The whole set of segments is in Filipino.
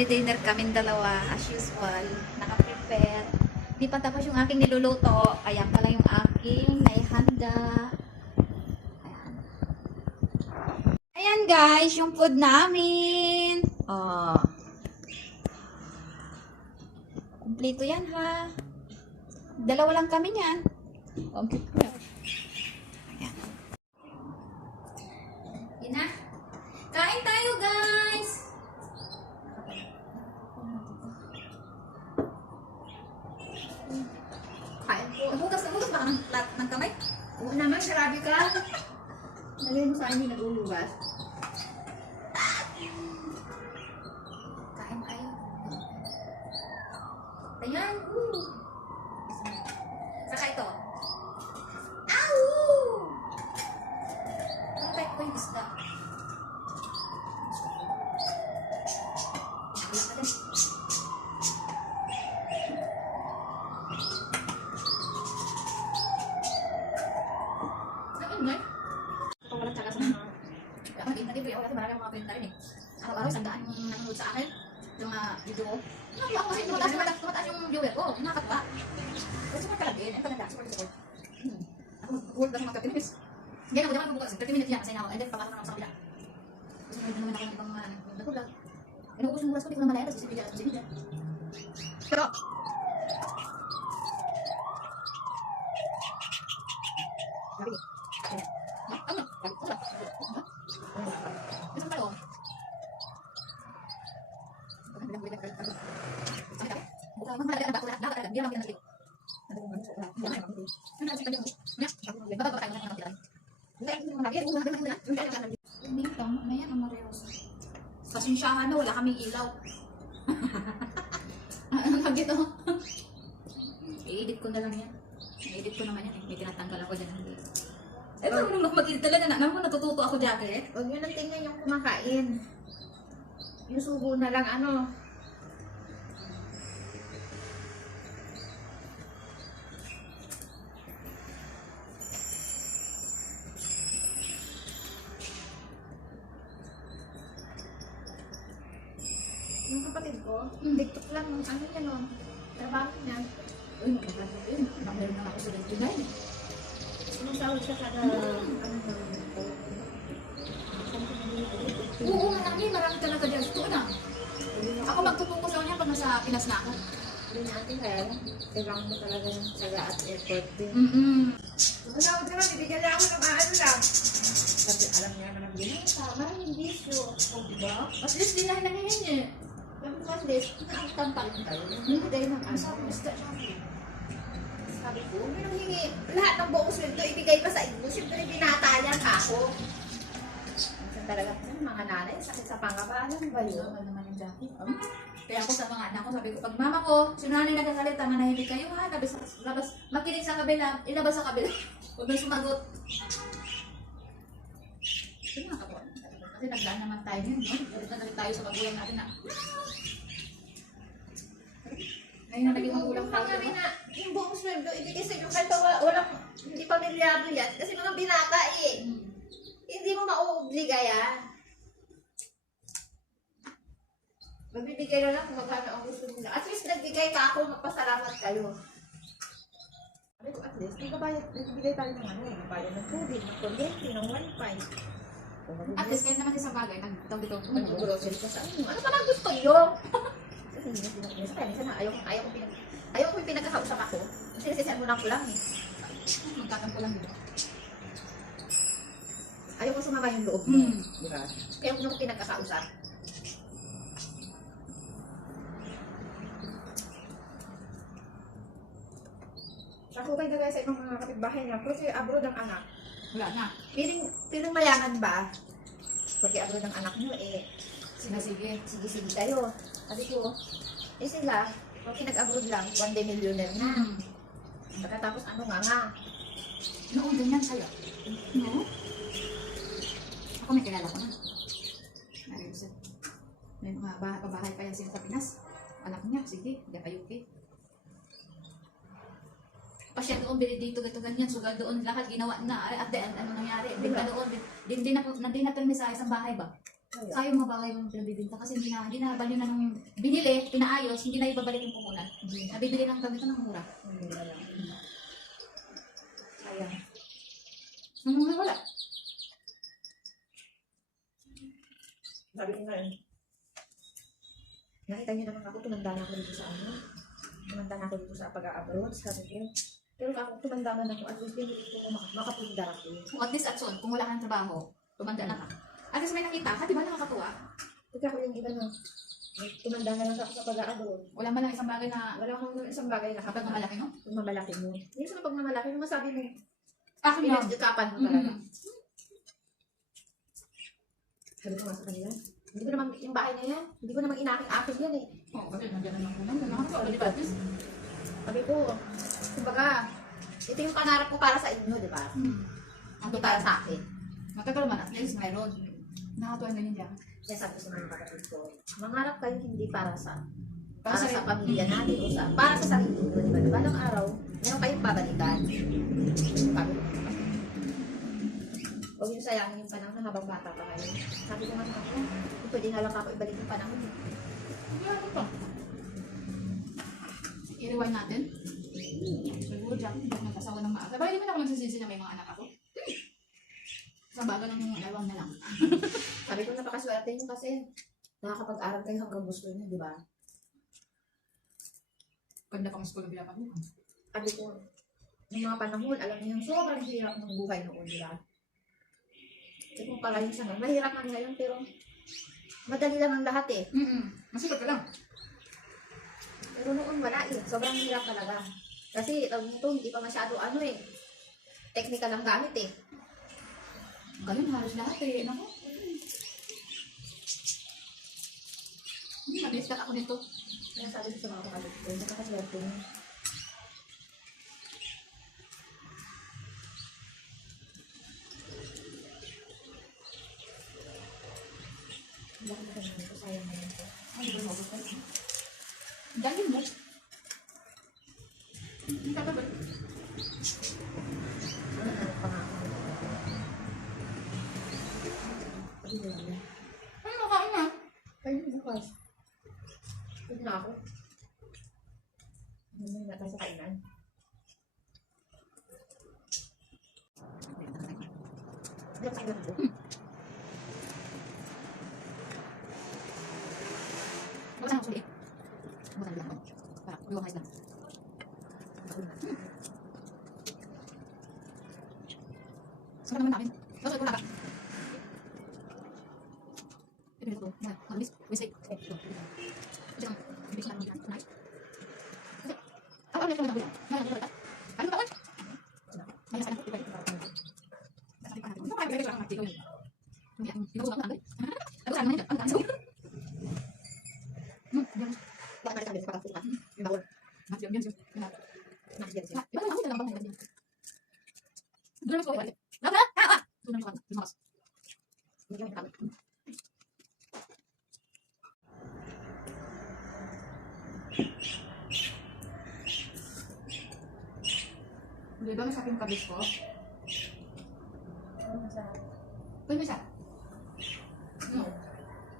Magdi-dinner kaming dalawa, as usual. Naka-prepare. Di pa tapos yung aking niluluto. Ayan pala yung aking naihanda. Ayan. Ayan guys, yung food namin. Oh. Kumpleto yan ha. Dalawa lang kami niyan. Oh, ang cute ko. Ayan. Yun na. Kain tayo guys! Kain po. Nabutas ba ka ng kamay? Oo naman, grabe ka. Nalagay mo sa akin yung nag-ulugas. Kain tayo. Ayan. Saka ito. Ow! Ano type ko yung isda? Wala ka din. Ayun, ito walang tsaga sa mga. Kaya ang internet ko, kasi marami mga pinta rin eh. Araw-araw, sandaan yung nanonood sa akin. Yung video ko. Ako kasi tumataas yung viewer ko. Nakakatawa. Kasi support ka lang din. Ano ka nag-support? Ako mag-work lang mga 30 minutes. Hindi ako naman bukas. 30 minutes yan. Kasi na ako. And then, papasok na ako sa kabila. Kasi meron naman ako ng ibang nag-vlog. Inuubos yung oras ko. Hindi ko naman malaya. Tapos sisibidya. Pero, sabi ko. Ano? Gusto mo tayo? Pasensyahan na, wala kaming ilaw. Ano lang ito? I-edit ko na lang yan. I-edit ko naman yan. May tinatanggal ako dyan. Eh, marunong ako mag-edit talaga na. Naman, natututo ako dyan eh. Huwag yun ang tingnan yung kumakain. Yung subo na lang, ano. Yung kapatid ko, TikTok lang, ano niya no, trabaho niya. Uy, magkakasok yun. Meron na ako sa 29. Sinasahod siya kada, Oo, marami talaga dyan. Ito na. Ako magtutuko sa kanya pag nasa Pinas na ako. Hindi natin kaya, kailangan mo talaga ng tsaga at effort din. Masahod ka na, bibigyan lang ako ng ano lang. Kasi alam niya naman din, tama, hindi siyo. O, diba? At least di na hinahingi. Sabi ko at least, nakakitampal tayo. Hindi tayo ng ano. Sabi ko, hindi nang hingi. Lahat ng buong sweldo, ibigay pa sa inyo. Siyempre, binatayan ako. Minsan talaga, mga nanay, sakit sa pangabalan ba yun? Ano naman yung Jackie? Kaya ako sa mga anak ko, sabi ko, pag mama ko, sinungaling nagkasalita, manahimik kayo ha, labas, makinig sa kabila, ilabas sa kabila. Huwag may sumagot. Ito mga kapuan. Kasi nagdaan naman tayo yun, no? Galit na galit tayo sa magulang natin na. Ngayon na naging magulang tayo. Mga rin na, yung buong sweldo, ibigay sa inyo. Kahit walang, hindi pamilyado yan. Kasi mga binata eh. Hindi mo mauobliga yan. Magbibigay na lang kung magkano ang gusto nila. At least nagbigay ka ako, magpasalamat kayo. Sabi ko, at least, nagbibigay tayo ng ano, nagbayad ng tubig, ng kuryente, ng wifi. At least kahit naman isang bagay, nagtawag dito. Mag-grocery ka sa ano pa lang gusto nyo? Kasi hindi na pinag-grocery. Kaya minsan na ayaw ko yung pinagkakausap ako. Kasi nasisimulan ko lang eh. Magtatampo lang dito. Ayaw ko sumama yung loob mo. Diba? Kaya kung ako pinagkakausap. Ako kayo gagaya sa ibang mga kapitbahay na. Kasi abroad ang anak. Wala na. Piling mayaman ba? Porque abroad ang anak nyo eh. Sinasige. Sige-sige kayo. Sabi ko, eh sila, pag pinag-abroad lang, one day millionaire na. Pagkatapos ano nga. Noon ganyan sa'yo. No? Ako may kilala ko na. Mariusip. May mga pabahay pa yan sila sa Pinas. Anak niya, sige, hindi pa UK. Pasya doon, bili dito, gato ganyan, sugal doon, lahat ginawa na. At the end, ano nangyari? Hindi ka doon, hindi na permisahe sa bahay ba? Kaya, Sayang mga bagay mong pinabibinta kasi hindi na value na nung binili, pinaayos, hindi na ibabalik yung puhunan. Nabibili lang kami ito ng mura. hindi na lang. Sayang. Wala. Sabi ko nga yun. Nakita niyo naman ako, tumanda na ako dito sa ano. Tumanda na ako dito sa pag-a-abroad. Sabi ko, pero ako tumanda na ako, at least hindi ko makapunda ako. Kung at least at soon, kung wala kang trabaho, tumanda na ka. At least may nakita ka, di ba nakakatuwa? Kasi ako yung iba na, tumanda na lang ako sa pag-a-abroad. Wala man lang isang bagay na Wala akong isang bagay na kapag malaki, no? Pag mamalaki mo. Yung sa pag mamalaki mo, masabi mo, Akin lang. pinagdikapan mo talaga. Sabi ko nga sa kanila, hindi ko naman, yung bahay na yan, hindi ko naman inaking-aking yan eh. Oo, kasi nandiyan na lang po. Nakakatuwa, di ba? At least, Sabi ko, kumbaga, ito yung pangarap ko para sa inyo, di ba? Hindi para sa akin. magkakaroon man, at least mayroon. Nakakatuwa na yun dyan. Kaya sabi ko sa mga kapatid ko, mangarap kayo hindi para sa Para para sa- sa pamilya natin o sa para sa sarili nyo, di ba? Balang araw, meron kayong babalikan. Sabi ko, huwag yung sayangin yung panahon habang bata pa kayo. Sabi ko nga sa kanila, pwede nga lang ako ibalik yung panahon. Ano to? I-rewind natin. Siguro dyan, hindi ako nag-asawa ng maaga. Bakit hindi mo na ako nagsisisi na may mga anak ako? Sa baga lang yung alawang na lang. Sabi ko, napakaswerte nyo kasi nakakapag-aral kayo hanggang gusto nyo, di ba? Ganda pang school na pinapak mo. Sabi ko, yung mga panahon, alam niyo yung sobrang hirap ng buhay noon, di ba? Kasi kung pala yung sa ngayon, mahirap man ngayon, pero madali lang ang lahat eh. Masikat ka lang. Pero noon wala eh, sobrang hirap talaga. Kasi tawag nito, hindi pa masyado ano eh, technical ang gamit eh. Ganun, halos lahat eh. Naku. Mabilis ka ako nito. Kaya sabi ko sa mga kapatid ko, nakakaswerte nyo. Wala ko na kanina, sayang na yun. Ay, di ba mo gusto? Dahil mo. Ang tatagal. Ano pa nga ako? Pati wala na. Ay, makain na. Kayo bukas. Pwede na ako. Ano na tayo sa kainan? Hindi ako kainan ko. Bukas na ako sulit. Bukas na lang ako. Para, luwang ayos lang. Sarap naman namin. Basta ko laga. Ito ko. Mabilis. Wednesday. Kasi lang, bilis na lang yan. Nice. Kasi, ano yung namin? Ano ba? Ano ba? May nasa anak ko. Sabi pa natin. Ano ba yung lang artikulo? Hindi ako inuulang ko lang. Ano saan naman yun? Ano saan? Yan. Bakit natin sabi sa pagkakita? Yung bawal. Mas yan. Mas yan siya. Iba na ako lang bang yan. Doon ko wala. Dapat na. Ha. Doon ko. Mas. Hindi yung kami. Di ba masakit yung kabis ko? Ano masarap? Pwede siya. No.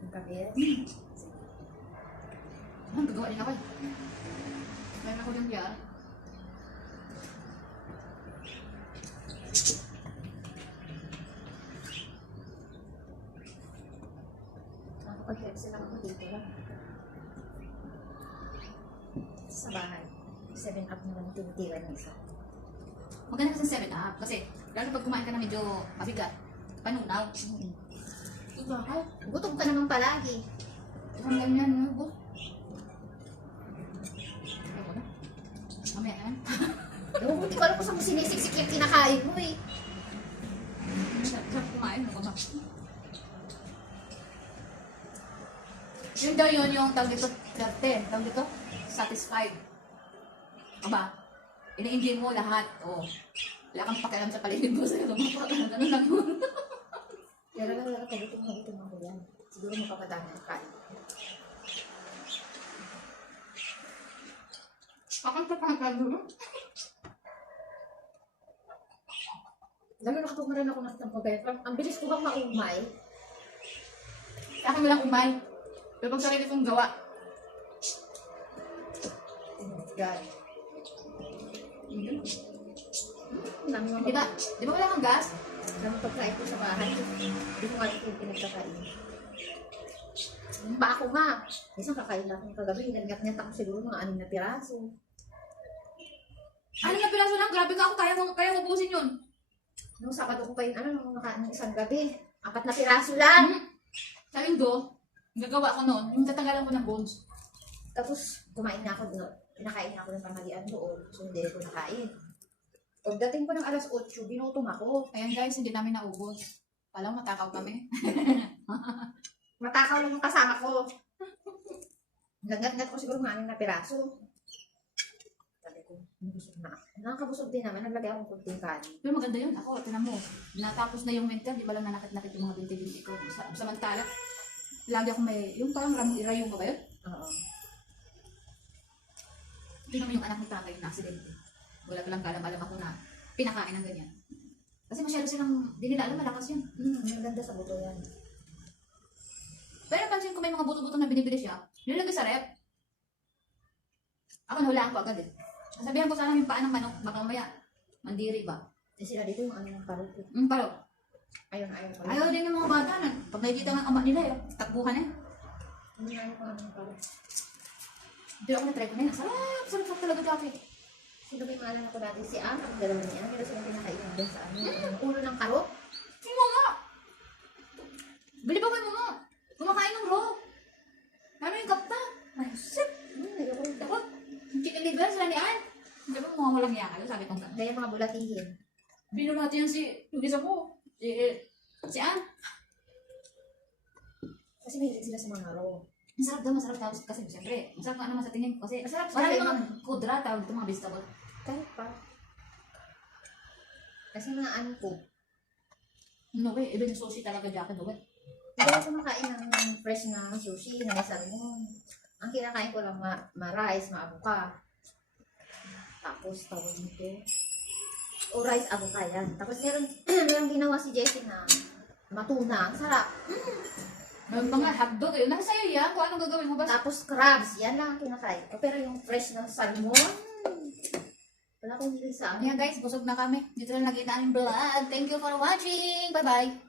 Yung kabir. Ang gagawa din ako eh. Mayroon ako yung jar. Nakakapag-headset lang ako dito lang. Sa bahay. 7-up naman tinitira ng isa. Maganda kasi 7-up. Kasi, lalo pag kumain ka na medyo mabigat, panunaw. Bakit? Gutom ka naman palagi. Isang ganyan, no? Bus. Ayoko na. Mamaya na yan. Nabubuti ko alam kung saan mo sinisiksik yung kinakain mo eh. Sarap kumain, ano ba? Yun daw yun yung tawag dito, 30. Tawag dito, satisfied. Aba, ini-enjoy mo lahat. O, wala kang pakialam sa paligid mo sa'yo. Ganun lang yun. Pero lang kagutom na gutom ako yan. Siguro mapapadami ang kain. Akang papangal mo. Lalo na kapag maran ako nakita ng pagkain, ang bilis ko bang maumay. Sa akin walang umay. Pero pag sarili kong gawa, God. Dami mga di ba wala kang gas? dami pagkain ko sa bahay. Hindi ko nga ito yung pinagkakain. Yung ba ako nga? Isang kakain lang akong kagabi. Naggat-ngat ako siguro mga 6 na piraso. Ano na piraso lang? Grabe ka ako. Kaya mo ubusin yun. Nung Sabado ko pa yun, nung nakain ng isang gabi. 4 na piraso lang. Sa linggo, gagawa ko noon, yung tatanggalan ko ng bones. Tapos, kumain na ako doon. Pinakain na ako ng pamalian doon. So, hindi ko nakain. Pagdating ko ng alas 8, binutom ako. Ayan guys, hindi namin naubos. Palang matakaw kami. Matakaw lang yung kasama ko. Nagat-ngat ko siguro mga 6 na piraso. Sabi ko, busog na ako. Nakakabusog din naman. Naglagay akong kunting kanin. Pero maganda yun. Ako, tinan mo. Natapos na yung winter, di ba lang nanakit-nakit yung mga binti-binti ko. Samantala, lagi ako may, yung parang rayong ba yun? Oo. Tingnan mo yung anak ni tatay na aksidente. Wala palang kalam-alam ako na pinakain ng ganyan. Kasi masyado silang, di nila alam, malakas yun. Maganda sa buto yan. Pero napansin ko may mga buto-buto na binibili siya, nilagay sa rep. Ako nahulaan ko agad eh. Sabihan ko sana yung paa ng manok, baka mamaya, mandiri ba? Eh sila dito yung ano ng parot. Paro. Ayun. Ayaw din ng mga bata na, pag nakikita ng ama nila eh, takbuhan eh. Hindi nga yung ano ng parot. Pero ako na-try ko na yun. Sarap talaga dati. Sino ba yung maalala ko dati? Si Ann, ang dalawa niya. Pero sila pinakainan din sa ano. Yung ulo ng karot. Yung mga! Bili ba kayo mga? Kumakain ng raw. Ano yung kapta? Ay, shit! Ayoko rin. Ako, yung chicken liver sila ni Ann. Hindi ba mga walang yaka? Sabi kong gano'n. Kaya mga bulatihin. Binulati yan yung isa mo. Si Ann. Kasi may sila sa mga raw. Masarap daw, masarap daw. Kasi siyempre, masarap nga naman sa tingin ko. Kasi Masarap sa marami tingin. mga kudra, tawag dito mga vegetable. Kahit pa. Kasi mga ano ko. No way, even yung sushi talaga dyan, no way. Hindi ako kumakain ng fresh na sushi na may salmon. Ang kinakain ko lang ma-rice, ma-abuka. Tapos tawag nito. O rice abuka yan. Tapos meron ginawa si Jessie na matuna. Ang sarap. Meron pa nga hotdog eh. Nasa sa'yo yan, kung anong gagawin mo ba? Tapos crabs. Yan lang ang kinakain ko. Pero yung fresh na salmon, wala akong hilig sa ano. Ayan guys, busog na kami. Dito lang nakita ang vlog. Thank you for watching. Bye-bye.